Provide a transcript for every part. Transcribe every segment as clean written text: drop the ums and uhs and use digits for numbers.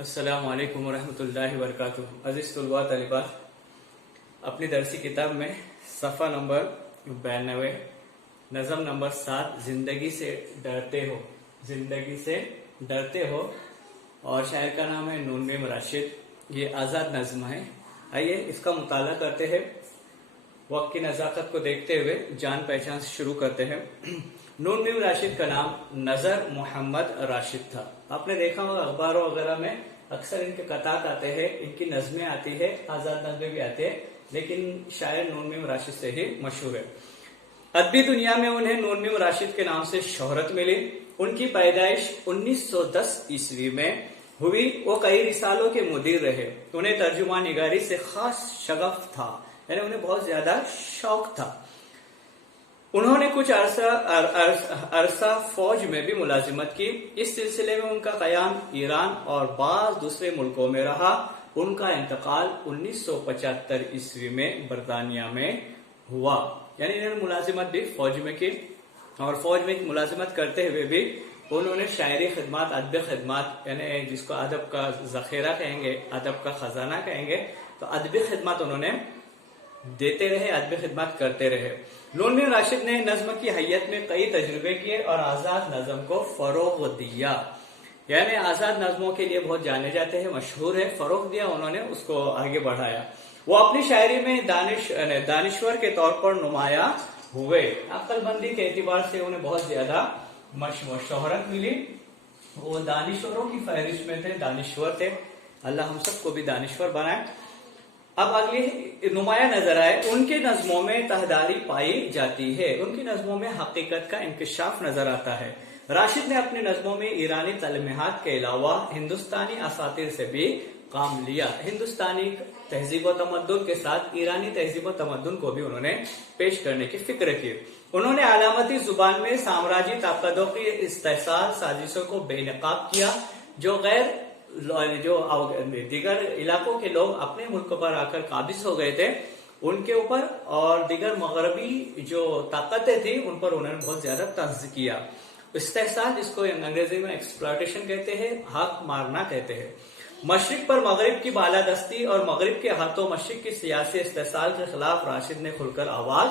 अस्सलाम वालेकुम वरहमतुल्लाहि वबरकातुहू। अज़ीज़ तलबा तलिबात, अपनी दरसी किताब में सफ़ा नंबर 92 नज़म नंबर 7 जिंदगी से डरते हो, जिंदगी से डरते हो, और शायर का नाम है नून मीम राशिद। ये आज़ाद नज़म है। आइए इसका मुताला करते हैं। वक्त की नज़ाकत को देखते हुए जान पहचान से शुरू करते हैं। नून मीम राशिद का नाम नजर मोहम्मद राशिद था। आपने देखा होगा अखबारों वगैरह में अक्सर इनके कतात आते हैं, इनकी नज़में आती है, आजाद नज़में भी आती है, लेकिन शायर नून मीम राशिद से ही मशहूर है। अदबी दुनिया में उन्हें नून मीम राशिद के नाम से शोहरत मिली। उनकी पैदाइश 1910 ईस्वी में हुई। वो कई रिसालों के मुदीर रहे। उन्हें तर्जुमा निगारी से खास शगफ था, यानी उन्हें बहुत ज्यादा शौक था। उन्होंने कुछ अरसा फौज में भी मुलाजिमत की। इस सिलसिले में उनका कयाम ईरान और बाज़ दूसरे मुल्कों में रहा। उनका इंतकाल 1975 ईस्वी में बरतानिया में हुआ। यानी इन्होंने मुलाजिमत भी फौज में की, और फौज में मुलाजिमत करते हुए भी उन्होंने शायरी खिदमत, अदब खिदमत, यानी जिसको अदब का जखीरा कहेंगे, अदब का खजाना कहेंगे, तो अदबी खिदमत उन्होंने देते रहे, अदब खिदमत करते रहे। नून मीम राशिद ने नज्म की हैयत में कई तजुर्बे किए और आजाद नज्म को फरोग दिया। यानी आजाद नज्मों के लिए बहुत जाने जाते हैं, मशहूर है। फरोग दिया उन्होंने, उसको आगे बढ़ाया। वो अपनी शायरी में दानिश्वर के तौर पर नुमाया हुए। अक्लमंदी के एतबार से उन्हें बहुत ज्यादा शोहरत मिली। वो दानिश्वरों की फहरिस्त में थे, दानिश्वर थे। अल्लाह हम सबको भी दानिश्वर बनाए। अब अगली नुमाया नजर आए। उनके नज्मों में तहदारी पाई जाती है, उनकी नज्मों में हकीकत का इंकशाफ नजर आता है। राशिद ने अपने नज्मों में ईरानी तलमीहात के अलावा हिंदुस्तानी असातिर से भी काम लिया। हिंदुस्तानी तहजीब व तमद्दुन के साथ ईरानी तहजीब व तमद्दुन को भी उन्होंने पेश करने की फिक्र की। उन्होंने अलामती जुबान में साम्राज्य ताकतों की इस्तेहसाल साजिशों को बेनकाब किया। जो दीगर इलाकों के लोग अपने मुल्क पर आकर काबिज हो गए थे उनके ऊपर, और दीगर मगरबी जो ताकतें थी उन पर उन्होंने बहुत ज्यादा तंज किया। इस्तेहसाल, जिसको अंग्रेजी में एक्सप्लॉयटेशन कहते हैं, हक मारना कहते हैं। मशरिक पर मगरिब की बालादस्ती और मगरिब के हाथों मशरिक की सियासी इस्तेहसाल के खिलाफ राशिद ने खुलकर आवाज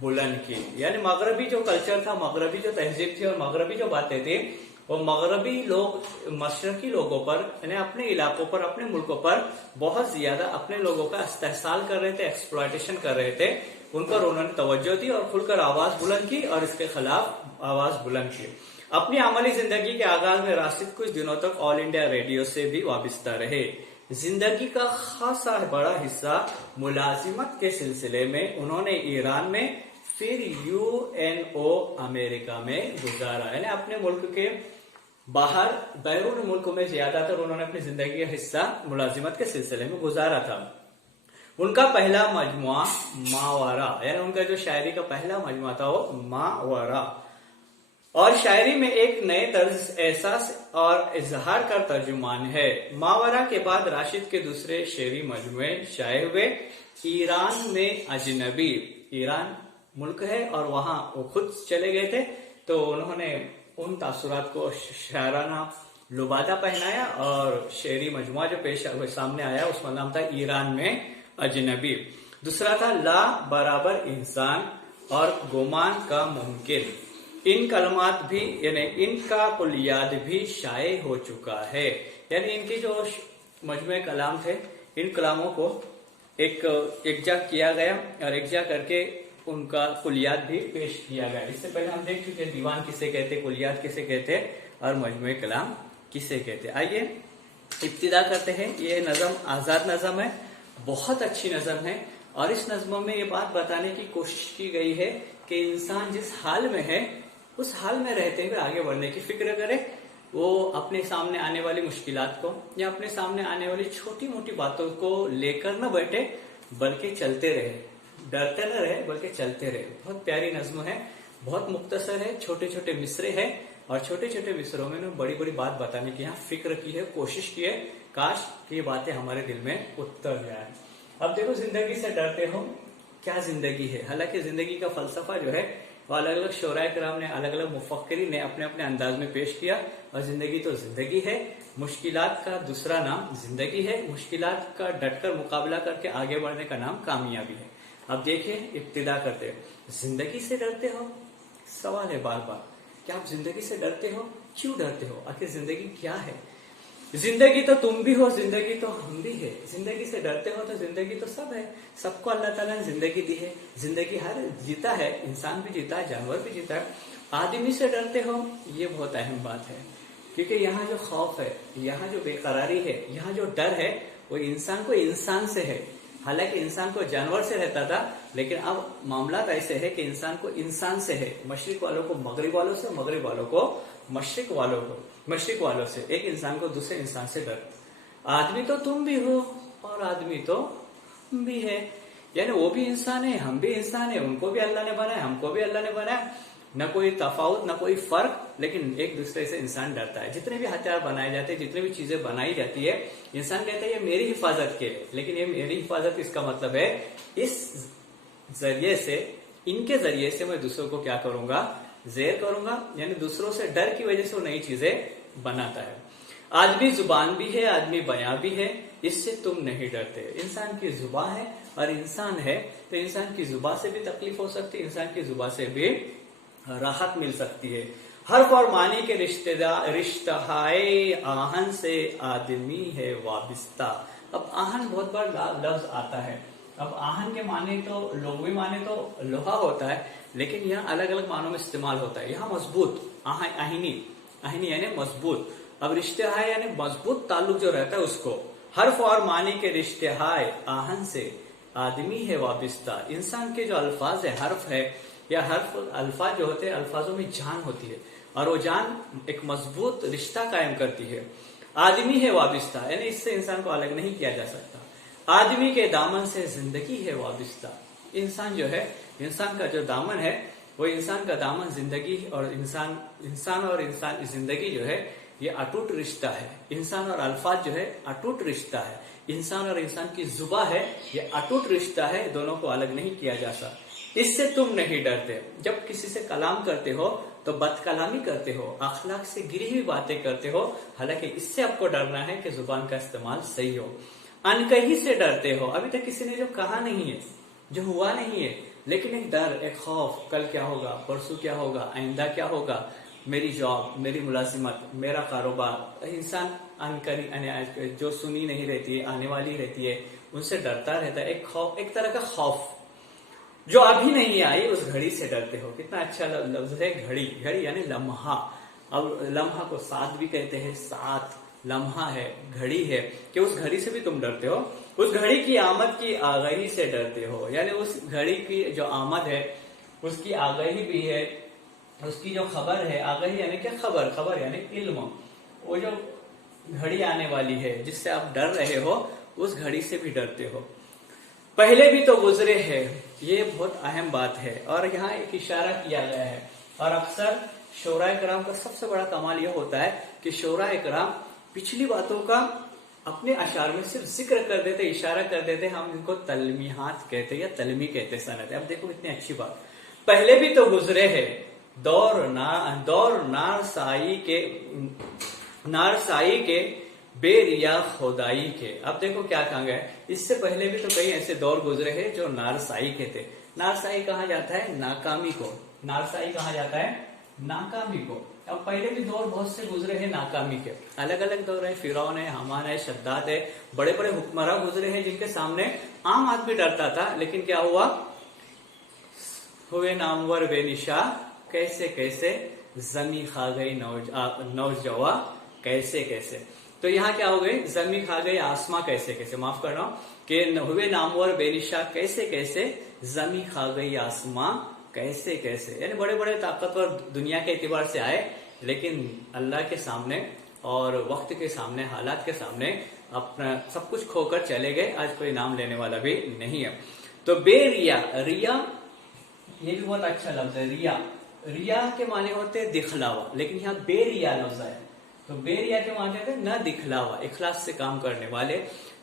बुलंद की। यानी मगरबी जो कल्चर था, मगरबी जो तहजीब थी और मगरबी जो बातें थी, वो मगरबी लोग मशरकी लोगों पर, यानी अपने इलाकों पर, अपने मुल्कों पर बहुत ज्यादा अपने लोगों का इस्तेहसाल कर रहे थे, एक्सप्लॉयटेशन कर रहे थे। उन पर उन्होंने तवज्जो दी और खुलकर आवाज बुलंद की और इसके खिलाफ आवाज बुलंद की। अपनी अमली जिंदगी के आगाज में राशिद कुछ दिनों तक ऑल इंडिया रेडियो से भी वाबस्ता रहे। जिंदगी का खासा बड़ा हिस्सा मुलाजिमत के सिलसिले में उन्होंने ईरान में, फिर यूएनओ अमेरिका में गुजारा। यानी अपने मुल्क के बाहर बैरून मुल्क में ज्यादातर उन्होंने अपनी जिंदगी का हिस्सा मुलाजिमत के सिलसिले में गुजारा था। उनका पहला मजमुआ मावरा, यानी उनका जो शायरी का पहला मजमुआ था वो मावरा, और शायरी में एक नए तर्ज एहसास और इजहार का तर्जुमान है। मावरा के बाद राशिद के दूसरे शेरी मजमुए शाये हुए। ईरान में अजनबी, ईरान मुल्क है और वहां वो खुद चले गए थे, तो उन्होंने उन तासुरात को शायराना लुबादा पहनाया और शेरी मजमुआ जो पेश सामने आया उसका नाम था ईरान में अजनबी। दूसरा था ला बराबर इंसान और गुमान का मुमकिन। इन कलमात भी, यानी इनका कुलियात भी शाये हो चुका है। यानी इनके जो मजमुए कलाम थे, इन कलामों को एकजा किया गया और एकजा करके उनका कुलियात भी पेश किया गया। इससे पहले हम देख चुके हैं दीवान किसे कहते, कुलियात किसे कहते और मजमुए कलाम किसे कहते। आइए इब्तिदा करते हैं। ये नज़म आजाद नज़म है, बहुत अच्छी नज़म है, और इस नज़म में ये बात बताने की कोशिश की गई है कि इंसान जिस हाल में है उस हाल में रहते हुए आगे बढ़ने की फिक्र करे। वो अपने सामने आने वाली मुश्किलात को या अपने सामने आने वाली छोटी मोटी बातों को लेकर न बैठे, बल्कि चलते रहे, डरते न रहे बल्कि चलते रहे। बहुत प्यारी नज्म है, बहुत मुख्तसर है, छोटे छोटे मिसरे हैं, और छोटे छोटे मिसरों में बड़ी बड़ी बात बताने की यहाँ फिक्र की है, कोशिश की है। काश कि ये बातें हमारे दिल में उतर जाए। अब देखो, जिंदगी से डरते हो, क्या जिंदगी है। हालांकि जिंदगी का फलसफा जो है वो अलग अलग शोराए कराम ने, अलग अलग मुफक्किरीन ने अपने अपने अंदाज में पेश किया, और जिंदगी तो जिंदगी है। मुश्किलात का दूसरा नाम जिंदगी है, मुश्किलात का डटकर मुकाबला करके आगे बढ़ने का नाम कामयाबी है। अब देखिए, इब्तिदा करते हैं। जिंदगी से डरते हो? सवाल है बार बार, क्या आप जिंदगी से डरते हो? क्यों डरते हो? आखिर जिंदगी क्या है? जिंदगी तो तुम भी हो, जिंदगी तो हम भी है। जिंदगी से डरते हो तो जिंदगी तो सब है, सबको अल्लाह ताला ने जिंदगी दी है। जिंदगी हर जीता है, इंसान भी जीता है, जानवर भी जीता है। आदमी से डरते हो, ये बहुत अहम बात है, क्योंकि यहाँ जो खौफ है, यहाँ जो बेकरारी है, यहाँ जो डर है, वो इंसान को इंसान से है। हालांकि इंसान को जानवर से रहता था, लेकिन अब मामला ऐसे है कि इंसान को इंसान से है। मशरिक वालों को मगरिब वालों से, मगरिब वालों को मशरिक वालों से। एक इंसान को दूसरे इंसान से डर। आदमी तो तुम भी हो और आदमी तो हम भी है, यानी वो भी इंसान है, हम भी इंसान है। उनको भी अल्लाह ने बनाया, हमको भी अल्लाह ने बनाया। न कोई तफावत, न कोई फर्क, लेकिन एक दूसरे से इंसान डरता है। जितने भी हथियार बनाए जाते हैं, जितनी भी चीजें बनाई जाती है, इंसान कहता है ये मेरी हिफाजत के, लेकिन ये मेरी हिफाजत इसका मतलब है इस जरिए से, इनके जरिए से मैं दूसरों को क्या करूंगा? ज़ेर करूंगा, यानी दूसरों से डर की वजह से वो नई चीजें बनाता है। आदमी जुबान भी है, आदमी बयां भी है, इससे तुम नहीं डरते। इंसान की जुबान है और इंसान है, तो इंसान की जुबान से भी तकलीफ हो सकती है, इंसान की जुबान से भी राहत मिल सकती है। हर्फ और मानी के रिश्ताए आहन से आदमी है वाबिस्ता। अब आहन बहुत बार लफ्ज आता है। अब आहन के माने तो लोगवी माने तो लोहा होता है, लेकिन यहाँ अलग अलग मानों में इस्तेमाल होता है। यहाँ मजबूत, आहिनी यानी मजबूत। अब रिश्तेहाय यानी मजबूत ताल्लुक जो रहता है उसको। हर्फ और मानी के रिश्तेहाय आहन से आदमी है वाबिस्ता। इंसान के जो अल्फाज है, हर्फ है या हर्फ अल्फाज जो होते हैं, अल्फाजों में जान होती है और वो जान एक मजबूत रिश्ता कायम करती है। आदमी है वाबिस्ता, यानी इससे इंसान को अलग नहीं किया जा सकता। आदमी के दामन से जिंदगी है वाबिस्ता। इंसान जो है, इंसान का जो दामन है, वो इंसान का दामन जिंदगी और इंसान और इंसान जिंदगी जो है, ये अटूट रिश्ता है। इंसान और अल्फाज जो है अटूट रिश्ता है। इंसान और इंसान की जुबा है, ये अटूट रिश्ता है, दोनों को अलग नहीं किया जा सकता। इससे तुम नहीं डरते। जब किसी से कलाम करते हो तो बदकलामी करते हो, अखलाक से गिरी हुई बातें करते हो, हालांकि इससे आपको डरना है कि जुबान का इस्तेमाल सही हो। अनकही से डरते हो, अभी तक किसी ने जो कहा नहीं है, जो हुआ नहीं है, लेकिन एक डर, एक खौफ, कल क्या होगा, परसों क्या होगा, आइंदा क्या होगा, मेरी जॉब, मेरी मुलाजिमत, मेरा कारोबार। इंसान अनकरी जो सुनी नहीं रहती है, आने वाली रहती है, उनसे डरता रहता है। एक खौफ, एक तरह का खौफ जो अभी नहीं आई, उस घड़ी से डरते हो। कितना अच्छा लफ्ज है घड़ी। घड़ी यानी लम्हा। अब लम्हा को साथ भी कहते हैं, साथ लम्हा है, घड़ी है, कि उस घड़ी से भी तुम डरते हो। उस घड़ी की आमद की आगाही से डरते हो, यानी उस घड़ी की जो आमद है उसकी आगाही भी है, उसकी जो खबर है, आगाही यानी क्या? खबर यानी इल्म। वो जो घड़ी आने वाली है जिससे आप डर रहे हो, उस घड़ी से भी डरते हो। पहले भी तो गुजरे हैं, ये बहुत अहम बात है। और यहाँ एक इशारा किया गया है, और अक्सर शोराए कराम का सबसे बड़ा कमाल यह होता है कि शोराए कराम पिछली बातों का अपने अशार में सिर्फ जिक्र कर देते, इशारा कर देते। हम इनको तलमीहात कहते या तलमी कहते सनद। अब देखो कितनी अच्छी बात। पहले भी तो गुजरे है दौर नारसाई के बेरिया खुदाई के। अब देखो क्या कहा गया है, इससे पहले भी तो कई ऐसे दौर गुजरे हैं जो नारसाई के थे। नारसाई कहा जाता है नाकामी को, नारसाई कहा जाता है नाकामी को। अब पहले भी दौर बहुत से गुजरे हैं नाकामी के, अलग अलग दौर है। फिरौन है, हमान है, शद्दाद है, बड़े बड़े हुक्मरान गुजरे हैं जिनके सामने आम आदमी डरता था। लेकिन क्या हुआ? हुए नामवर बेनिशा, कैसे कैसे जमी खा गई नौजवा, कैसे कैसे। तो यहाँ क्या हो गई? जमी खा गई आसमां, कैसे कैसे, माफ कर रहा हूं, कि हुए नामवर बेनिशा, कैसे कैसे जमी खा गई आसमां, कैसे कैसे। यानी बड़े बड़े ताकतवर दुनिया के एतबार से आए, लेकिन अल्लाह के सामने और वक्त के सामने, हालात के सामने अपना सब कुछ खोकर चले गए। आज कोई नाम लेने वाला भी नहीं है। तो बेरिया, रिया ये भी बहुत अच्छा लफ्ज है। रिया के माने होते हैं दिखलावा, लेकिन यहाँ बेरिया लफ्ज है। तो बेरिया के माने होते हैं न दिखलावा, इखलास से काम करने वाले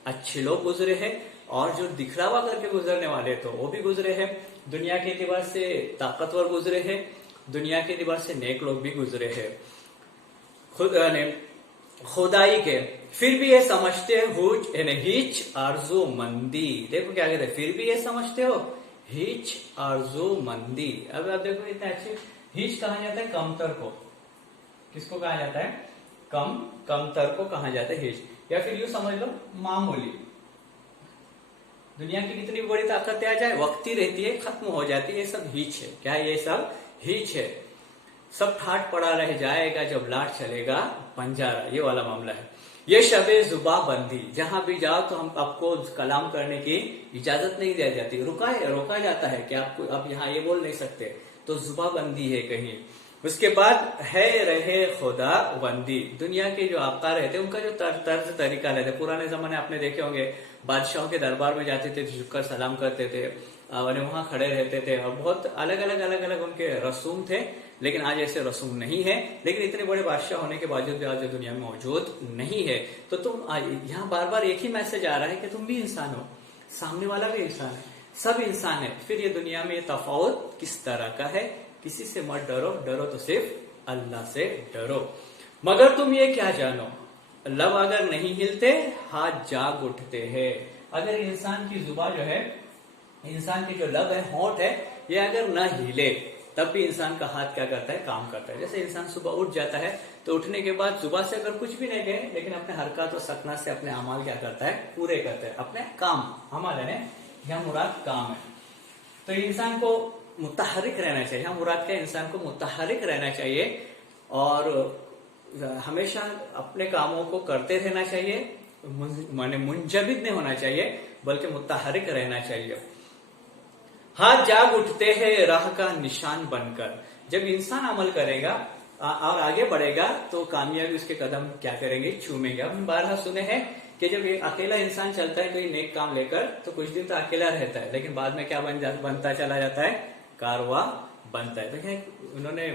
अच्छे लोग गुजरे हैं, और जो दिखलावा करके गुजरने वाले तो वो भी गुजरे हैं। दुनिया के एतबार से ताकतवर गुजरे हैं, दुनिया के एतबार से नेक लोग भी गुजरे हैं। खुद ने खुदाई के, फिर भी ये समझते हो हिच आरजू मंदी। देखो क्या कहते हैं, फिर भी ये समझते हो हिच आरजू मंदी। अब आप देखो इतने अच्छे, हिच कहा जाता है कमतर को, किसको कहा जाता है, कमतर को कहा जाता है हिच। या फिर यूं समझ लो मामूली, दुनिया की कितनी बड़ी ताकत आ जाए वक्ती रहती है, खत्म हो जाती है, ये सब हिच है। क्या ये सब हिच है, सब ठाट पड़ा रह जाएगा जब लाट चलेगा पंजारा, ये वाला मामला है। ये शबे जुबा बंदी, जहां भी जाओ तो हम आपको कलाम करने की इजाजत नहीं दी जाती, रोका जाता है कि आपको अब यहाँ ये बोल नहीं सकते, तो जुबा बंदी है कहीं। उसके बाद है रहे खुदा बंदी, दुनिया के जो आका रहते उनका जो तर्ज तरीका रहता है। पुराने जमाने आपने देखे होंगे, बादशाहों के दरबार में जाते थे, झुककर सलाम करते थे और वहां खड़े रहते थे, और बहुत अलग अलग उनके रसूम थे। लेकिन आज ऐसे रसूम नहीं है, लेकिन इतने बड़े बादशाह होने के बावजूद भी आज दुनिया में मौजूद नहीं है। तो तुम यहाँ बार बार एक ही मैसेज आ रहा है कि तुम भी इंसान हो, सामने वाला भी इंसान है, सब इंसान है। फिर ये दुनिया में ये तफावत किस तरह का है, किसी से मत डरो, डरो तो सिर्फ अल्लाह से डरो। मगर तुम ये क्या जानो, लब अगर नहीं हिलते हाथ जाग उठते हैं। अगर इंसान की जुबान जो है, इंसान की जो लब है, होंठ है, ये अगर न हिले तब भी इंसान का हाथ क्या करता है, काम करता है। जैसे इंसान सुबह उठ जाता है तो उठने के बाद जुबान से अगर कुछ भी नहीं कहे, लेकिन अपने हरकत और सकना से अपने अमाल क्या करता है, पूरे करता है, अपने काम, अमाल है या मुराद काम है। तो इंसान को मुतहरिक रहना चाहिए, यहाँ मुराद क्या, इंसान को मुतहरिक रहना चाहिए और हमेशा अपने कामों को करते रहना चाहिए, माने मुंजबिद नहीं होना चाहिए, बल्कि मुतहरिक रहना चाहिए। हाथ जाग उठते हैं राह का निशान बनकर, जब इंसान अमल करेगा और आगे बढ़ेगा तो कामयाबी उसके कदम क्या करेंगे, चूमेंगे। हम बारहा सुने हैं कि जब एक अकेला इंसान चलता है कोई नेक काम लेकर तो कुछ दिन तो अकेला रहता है, लेकिन बाद में क्या बनता चला जाता है, कारवा बनता है। तो उन्होंने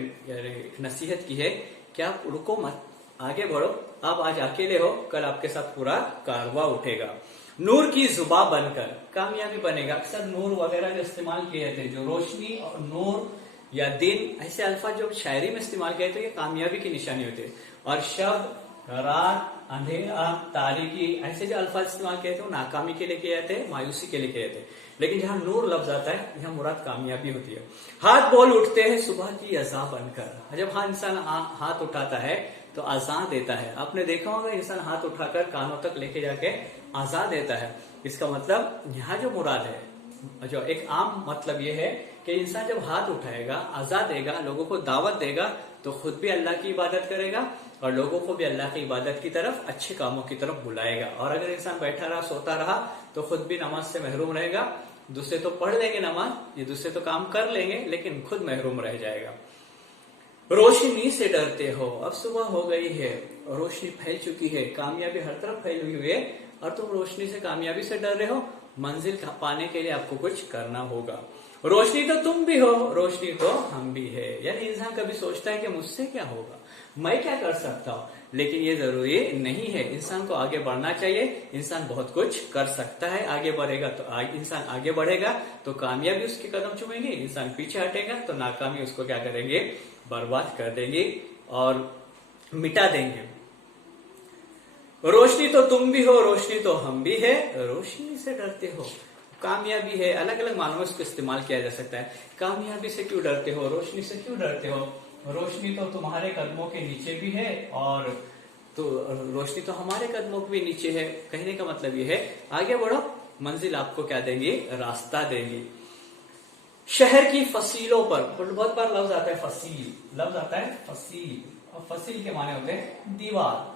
नसीहत की है कि आप रुको मत, आगे बढ़ो, आप आज अकेले हो, कल आपके साथ पूरा कारवा उठेगा। नूर की जुबा बनकर कामयाबी बनेगा। अक्सर नूर वगैरह जो इस्तेमाल किए थे, जो रोशनी और नूर या दिन, ऐसे अल्फाज जो शायरी में इस्तेमाल किए थे, ये कामयाबी की निशानी होती है। और शब, रात, अंधेरा, तारीकी, ऐसे जो अल्फाज इस्तेमाल किए थे वो नाकामी के लिए किए थे, मायूसी के लिए किए थे। लेकिन जहां नूर लफ्ज आता है, यहाँ मुराद कामयाबी होती है। हाथ बोल उठते हैं सुबह की अज़ां बनकर, जब हाँ इंसान हाथ उठाता है तो अज़ां देता है। आपने देखा होगा इंसान हाथ उठाकर कानों तक लेके जाके अज़ां देता है। इसका मतलब यहाँ जो मुराद है, जो एक आम मतलब ये है कि इंसान जब हाथ उठाएगा, अज़ां देगा, लोगों को दावत देगा, तो खुद भी अल्लाह की इबादत करेगा और लोगों को भी अल्लाह की इबादत की तरफ, अच्छे कामों की तरफ बुलाएगा। और अगर इंसान बैठा रहा, सोता रहा, तो खुद भी नमाज से महरूम रहेगा। दूसरे तो पढ़ लेंगे नमाज, ये दूसरे तो काम कर लेंगे, लेकिन खुद महरूम रह जाएगा। रोशनी से डरते हो, अब सुबह हो गई है, रोशनी फैल चुकी है, कामयाबी हर तरफ फैली हुई है और तुम रोशनी से, कामयाबी से डर रहे हो। मंजिल पाने के लिए आपको कुछ करना होगा। रोशनी तो तुम भी हो, रोशनी तो हम भी है। यानी इंसान कभी सोचता है कि मुझसे क्या होगा, मैं क्या कर सकता हूँ, लेकिन ये जरूरी नहीं है। इंसान को आगे बढ़ना चाहिए, इंसान बहुत कुछ कर सकता है। आगे बढ़ेगा तो इंसान आगे बढ़ेगा तो कामयाबी उसके कदम चूमेंगे, इंसान पीछे हटेगा तो नाकामी उसको क्या करेंगे, बर्बाद कर देंगे और मिटा देंगे। रोशनी तो तुम भी हो, रोशनी तो हम भी है, रोशनी से डरते हो, कामयाबी है। अलग अलग मानों में इसको इस्तेमाल किया जा सकता है। कामयाबी से क्यों डरते हो, रोशनी से क्यों डरते हो, रोशनी तो तुम्हारे कदमों के नीचे भी है और तो रोशनी तो हमारे कदमों के भी नीचे है। कहने का मतलब ये है, आगे बढ़ो, मंजिल आपको क्या देंगी, रास्ता देंगी। शहर की फसीलों पर, बहुत बार लफ्ज आता है फसील, लफ्ज आता है फसील, और फसील के माने होते हैं दीवार।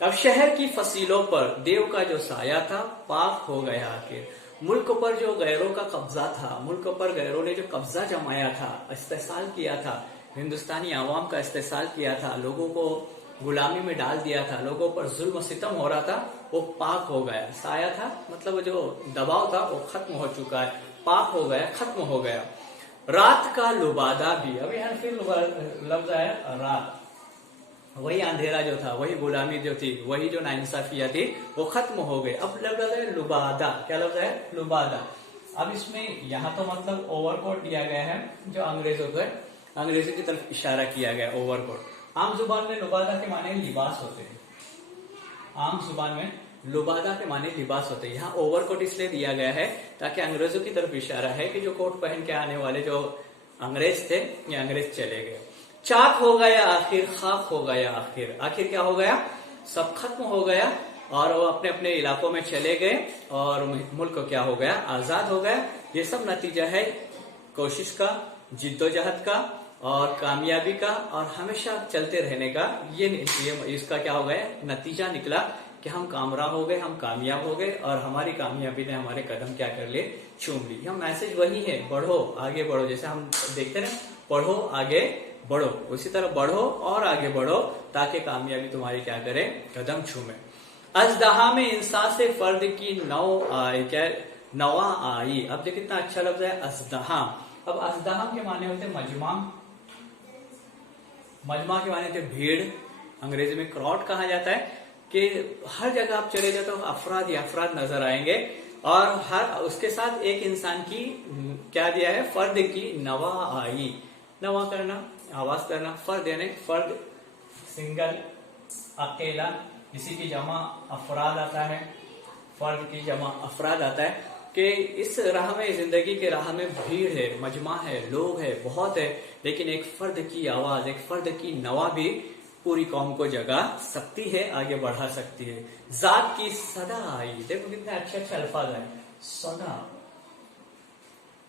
अब शहर की फसीलों पर देव का जो साया था पाक हो गया आखिर। मुल्क पर जो गैरों का कब्जा था, मुल्क पर गैरों ने जो कब्जा जमाया था, इस्तेसाल किया था, हिंदुस्तानी आवाम का इस्तेसाल किया था, लोगों को गुलामी में डाल दिया था, लोगों पर जुल्म सितम हो रहा था, वो पाक हो गया। साया था मतलब जो दबाव था वो खत्म हो चुका है, पाक हो गया, खत्म हो गया। रात का लुबादा भी, अभी यहाँ फिर लफ्ज आया रात, वही अंधेरा जो था, वही गुलामी जो थी, वही जो नाइंसाफिया थी, वो खत्म हो गई। अब लफ्ज है लुबादा, क्या लफ्ज है, लुबादा। अब इसमें यहाँ तो मतलब ओवरकोट लिया गया है, जो अंग्रेजों की तरफ इशारा किया गया, ओवरकोट। आम जुबान में लुबादा के माने लिबास होते हैं, आम जुबान में लुबादा के माने लिबास होते हैं। यहाँ ओवर कोट इसलिए दिया गया है ताकि अंग्रेजों की तरफ इशारा है कि जो कोट पहन के आने वाले जो अंग्रेज थे, ये अंग्रेज चले गए। चाक हो गया आखिर, खाक हो गया आखिर, आखिर क्या हो गया, सब खत्म हो गया और वो अपने अपने इलाकों में चले गए और मुल्क क्या हो गया, आजाद हो गया। ये सब नतीजा है कोशिश का, जिद्दोजहद का और कामयाबी का और हमेशा चलते रहने का। ये इसका क्या हो गया, नतीजा निकला कि हम कामयाब हो गए, हम कामयाब हो गए और हमारी कामयाबी ने हमारे कदम क्या कर लिए, चूम ली। हम मैसेज वही है, बढ़ो आगे बढ़ो, जैसे हम देखते ना, पढ़ो आगे बढ़ो, उसी तरह बढ़ो और आगे बढ़ो ताकि कामयाबी तुम्हारी क्या करे, कदम छूमे। अजदहा में इंसान से फर्द की नवा आई। अब देखिए कितना अच्छा लफ्ज है अजदहा। अब अजदहा के माने होते मजमा, मजमा के माने होते भीड़, अंग्रेजी में क्राउड कहा जाता है। कि हर जगह आप चले जाते हो अफराद ही अफराद नजर आएंगे और हर उसके साथ एक इंसान की क्या दिया है, फर्द की नवा आई। नवा करना, आवाज करना, फर्द यानी फर्द, सिंगल, अकेला, इसी की जमा अफराद आता है, फर्द की जमा अफराद आता है। कि इस राह में, जिंदगी के राह में भीड़ है, मजमा है, लोग है, बहुत है, लेकिन एक फर्द की आवाज, एक फर्द की नवा भी पूरी कौम को जगा सकती है, आगे बढ़ा सकती है। जात की सदा आई, देखो कितने अच्छे अच्छे अल्फाज है, सदा,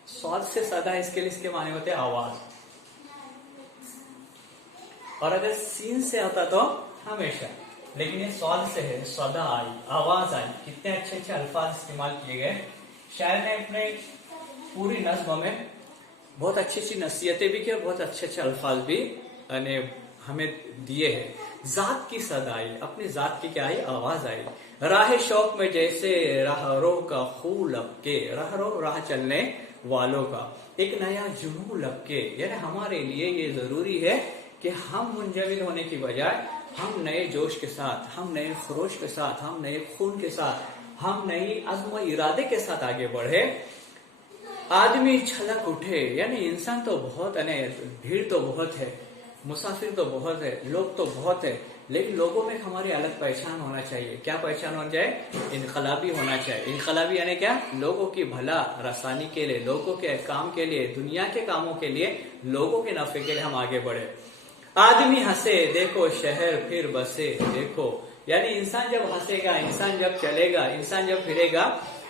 स्वाद से सदा, इसके लिए इसके माने होते हैं आवाज, और अगर सीन से होता तो हमेशा, लेकिन ये स्वाद से है, सदा आई, आवाज आई। कितने अच्छे अच्छे अल्फाज इस्तेमाल किए गए। शायर ने अपने पूरी नज्म में बहुत अच्छी अच्छी नसीहतें भी की और बहुत अच्छे अच्छे अल्फाज भी हमें दिए हैं। जात की सदाई, अपनी जात की क्या आई, आवाज आई। राह शौक में जैसे राहरो का खू लपके, राहरो राह चलने वालों का एक नया जुनू लपके, यानी हमारे लिए ये जरूरी है कि हम मुंजमद होने की बजाय हम नए जोश के साथ, हम नए खरोश के साथ, हम नए खून के साथ, हम नई अज़्म इरादे के साथ आगे बढ़े। आदमी छलक उठे, यानी इंसान तो बहुत है, भीड़ तो बहुत है, मुसाफिर तो बहुत है, लोग तो बहुत है, लेकिन लोगों में हमारी अलग पहचान होना चाहिए। क्या पहचान होना चाहिए, इनकलाबी होना चाहिए। इनकलाबी यानी क्या, लोगों की भला रसानी के लिए, लोगों के काम के लिए, दुनिया के कामों के लिए, लोगों के नफे के लिए हम आगे बढ़े। आदमी हंसे देखो शहर फिर बसे देखो, यानी इंसान जब हंसेगा, इंसान जब चलेगा, इंसान जब फिरेगा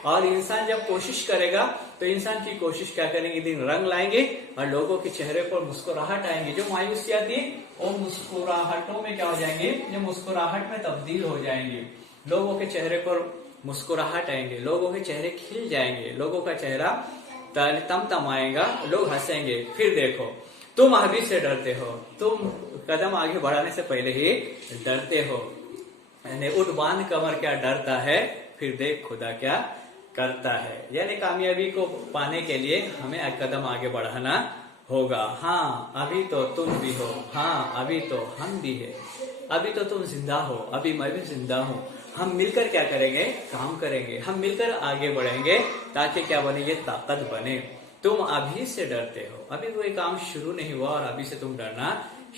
और इंसान जब कोशिश करेगा तो इंसान की कोशिश क्या करेंगे, दिन रंग लाएंगे और लोगों के चेहरे पर मुस्कुराहट आएंगे। जो मायूसियां थी वो मुस्कुराहटों में क्या हो जाएंगे, जो मुस्कुराहट में तब्दील हो जाएंगे। लोगों के चेहरे पर मुस्कुराहट आएंगे, लोगों के चेहरे खिल जाएंगे, लोगों का चेहरा तमतमाएगा, लोग हंसेंगे। फिर देखो तुम अभी से डरते हो, तुम कदम आगे बढ़ाने से पहले ही डरते हो, उठ बांध कमर क्या डरता है, फिर देख खुदा क्या करता है। यानी कामयाबी को पाने के लिए हमें एक कदम आगे बढ़ाना होगा। हाँ अभी तो तुम भी हो, हाँ अभी तो हम भी है, अभी तो तुम जिंदा हो, अभी मैं भी जिंदा हूँ। हम मिलकर क्या करेंगे, काम करेंगे, हम मिलकर आगे बढ़ेंगे ताकि क्या बने, ये ताकत बने। तुम अभी से डरते हो, अभी कोई काम शुरू नहीं हुआ और अभी से तुम डरना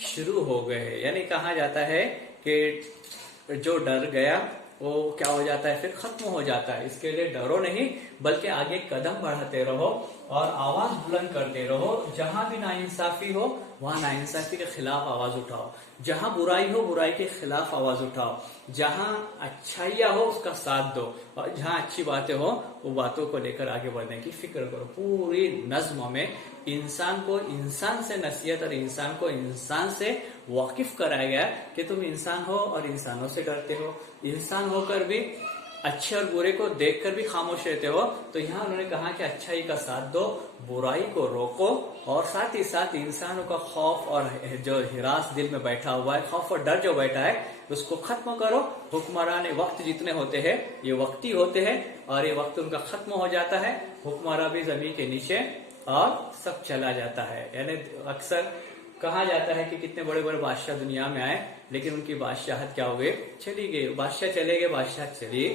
शुरू हो गए। यानी कहा जाता है कि जो डर गया वो क्या हो जाता है, फिर खत्म हो जाता है। इसके लिए डरो नहीं, बल्कि आगे कदम बढ़ाते रहो और आवाज बुलंद करते रहो। जहां भी नाइंसाफी हो वहां नाइंसाफी के खिलाफ आवाज उठाओ, जहां बुराई हो बुराई के खिलाफ आवाज उठाओ, जहां अच्छाइयां हो उसका साथ दो और जहां अच्छी बातें हो वो बातों को लेकर आगे बढ़ने की फिक्र करो। पूरी नज्म में इंसान को इंसान से नसीहत और इंसान को इंसान से वाकिफ कराया गया कि तुम इंसान हो और इंसानों से डरते हो, इंसान होकर भी अच्छे और बुरे को देखकर भी खामोश रहते हो। तो यहाँ उन्होंने कहा कि अच्छाई का साथ दो, बुराई को रोको और साथ ही साथ इंसानों का खौफ और जो हिरास दिल में बैठा हुआ है, खौफ और डर जो बैठा है उसको खत्म करो। हुक्मरान वक्त जितने होते हैं ये वक्ती होते हैं और ये वक्त उनका खत्म हो जाता है, हुक्मरान भी जमीन के नीचे और सब चला जाता है। यानी अक्सर कहा जाता है कि कितने बड़े बड़े बादशाह दुनिया में आए लेकिन उनकी बादशाहत क्या हो गई, चली गई। बादशाह चले गए, बादशाह चली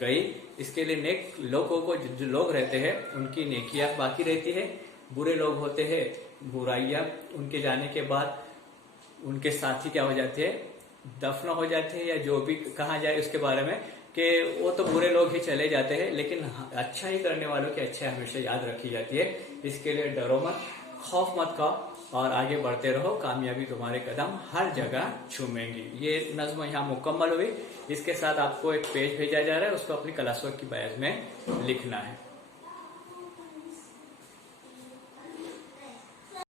गई। इसके लिए नेक लोगों को, जो लोग रहते हैं उनकी नेकियां बाकी रहती है, बुरे लोग होते हैं बुराइयां उनके जाने के बाद उनके साथी क्या हो जाते हैं, दफन हो जाते हैं या जो भी कहा जाए उसके बारे में, कि वो तो बुरे लोग ही चले जाते हैं, लेकिन अच्छा ही करने वालों की अच्छाई हमेशा याद रखी जाती है। इसके लिए डरो मत, खौफ मत खाओ और आगे बढ़ते रहो, कामयाबी तुम्हारे कदम हर जगह चूमेंगी। ये नज्म यहाँ मुकम्मल हुई। इसके साथ आपको एक पेज भेजा जा रहा है, उसको अपनी क्लास वर्क की बैग में लिखना है।